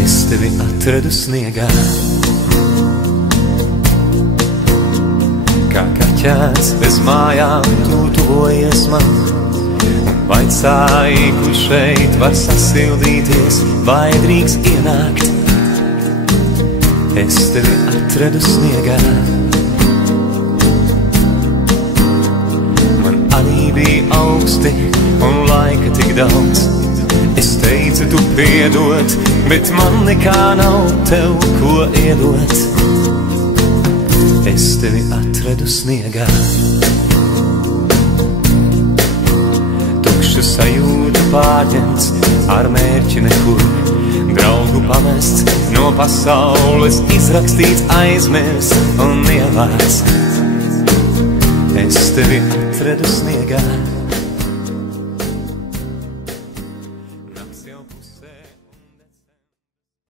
Es tevi atradu sniegā, kā kaķēns bez mājām tu tuvojies man, un vaicāji, kur šeit var sasildīties, vai drīkst ienākt. Es tevi atradu sniegā, man arī bija augsti un laika tik daudz. Es teicu, tu piedod, bet man nekā nav tev, ko iedot. Es tevi atradu sniegā, tukšu sajūtu pārņemts, ar mērķi nekur, draugu pamests, no pasaules izrakstīts, aizmirsts un ievāts. Es tevi atradu sniegā.